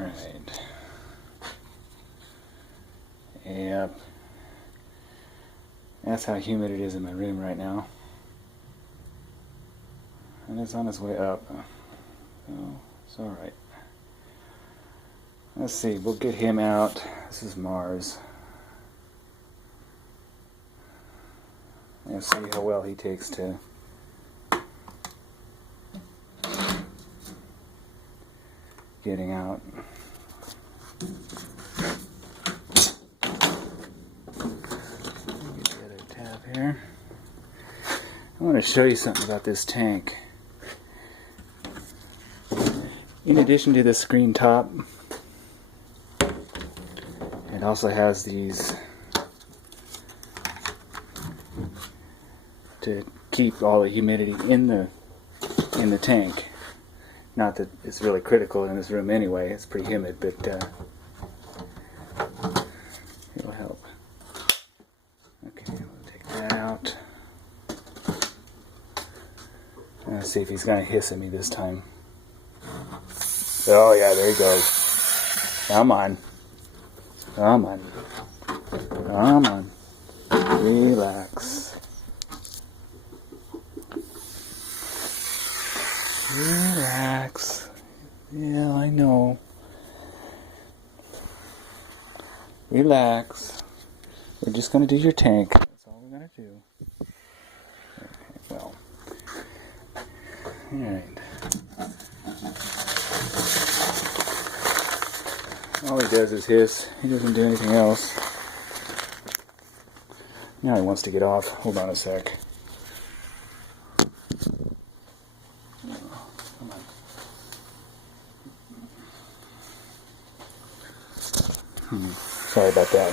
Alright. Yep. That's how humid it is in my room right now. And it's on its way up. So, it's alright. Let's see, we'll get him out. This is Mars. Let's see how well he takes to getting out. Get the other tab here. I want to show you something about this tank. In addition to the screen top, it also has these to keep all the humidity in the tank. Not that it's really critical in this room anyway, it's pretty humid, but it'll help. Okay, we'll take that out. Let's see if he's going to hiss at me this time. Oh yeah, there he goes. Come on. Come on. Come on. Relax. Relax. Yeah, I know. Relax. We're just going to do your tank. That's all we're going to do. Okay, well. Alright. All he does is hiss. He doesn't do anything else. Now he wants to get off. Hold on a sec. Come on. Sorry about that.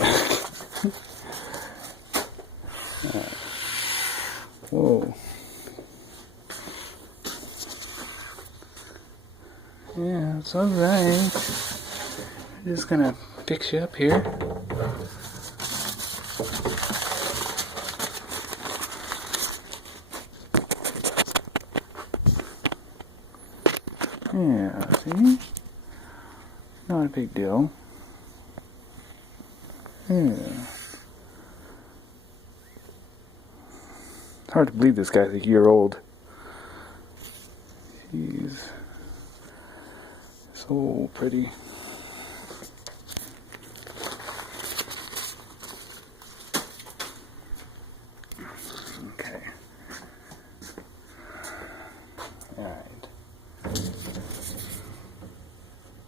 Right. Whoa. Yeah, it's alright. I'm just gonna fix you up here. Yeah, see? Not a big deal. Yeah. It's hard to believe this guy's a year old. He's so pretty.